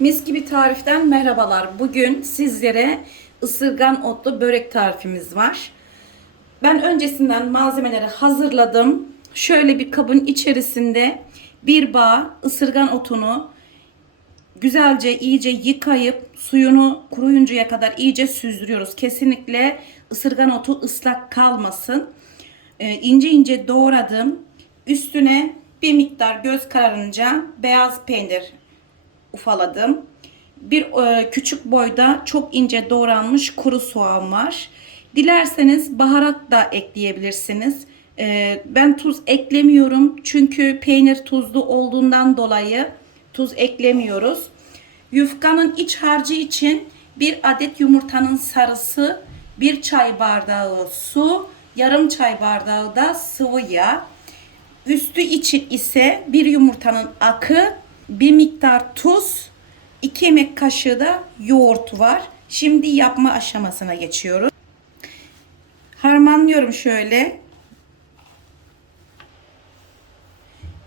Mis gibi tariften merhabalar. Bugün sizlere ısırgan otlu börek tarifimiz var. Ben öncesinden malzemeleri hazırladım. Şöyle bir kabın içerisinde bir bağ ısırgan otunu güzelce iyice yıkayıp suyunu kuruyuncaya kadar iyice süzdürüyoruz. Kesinlikle ısırgan otu ıslak kalmasın. Ee, ince ince doğradım. Üstüne bir miktar göz kararınca beyaz peynir ufaladım. Bir e, küçük boyda çok ince doğranmış kuru soğan var. Dilerseniz baharat da ekleyebilirsiniz. E, ben tuz eklemiyorum çünkü peynir tuzlu olduğundan dolayı tuz eklemiyoruz. Yufkanın iç harcı için bir adet yumurtanın sarısı, bir çay bardağı su, yarım çay bardağı da sıvı yağ. Üstü için ise bir yumurtanın akı, bir miktar tuz, 2 yemek kaşığı da yoğurt var. Şimdi yapma aşamasına geçiyoruz. Harmanlıyorum şöyle.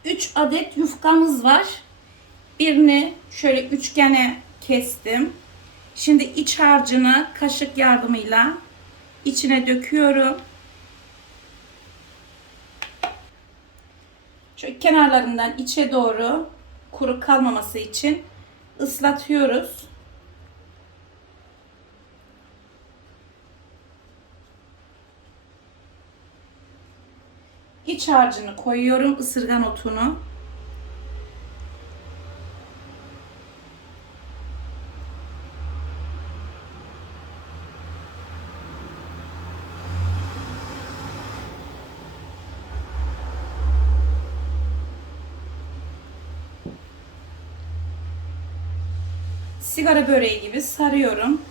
3 adet yufkamız var. Birini şöyle üçgene kestim. Şimdi iç harcını kaşık yardımıyla içine döküyorum. Şöyle kenarlarından içe doğru kuru kalmaması için ıslatıyoruz. İç harcını koyuyorum ısırgan otunu. Sigara böreği gibi sarıyorum.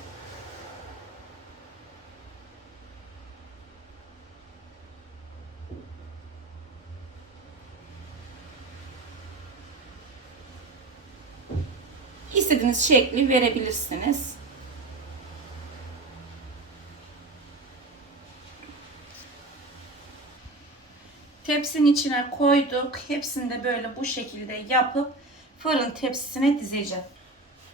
İstediğiniz şekli verebilirsiniz. Tepsinin içine koyduk. Hepsini de böyle bu şekilde yapıp fırın tepsisine dizeceğim.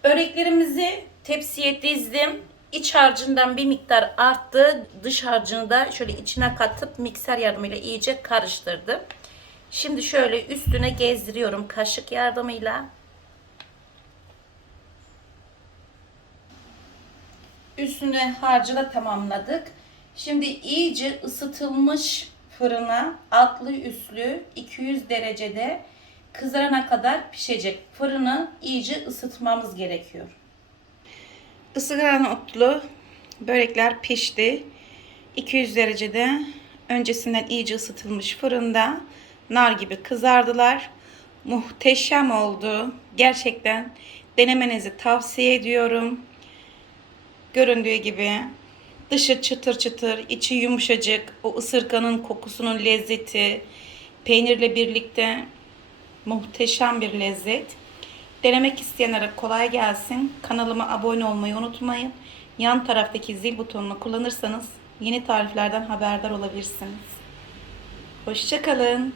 Böreklerimizi tepsiye dizdim. İç harcından bir miktar arttı. Dış harcını da şöyle içine katıp mikser yardımıyla iyice karıştırdım. Şimdi şöyle üstüne gezdiriyorum kaşık yardımıyla. Üstüne harcı da tamamladık. Şimdi iyice ısıtılmış fırına altlı üstlü 200 derecede kızarana kadar pişecek. Fırını iyice ısıtmamız gerekiyor. Isıran otlu börekler pişti. 200 derecede öncesinden iyice ısıtılmış fırında nar gibi kızardılar. Muhteşem oldu. Gerçekten denemenizi tavsiye ediyorum. Göründüğü gibi dışı çıtır çıtır, içi yumuşacık, o ısırganın kokusunun lezzeti, peynirle birlikte Muhteşem bir lezzet. Denemek isteyenlere kolay gelsin. Kanalıma abone olmayı unutmayın. Yan taraftaki zil butonunu kullanırsanız yeni tariflerden haberdar olabilirsiniz. Hoşçakalın.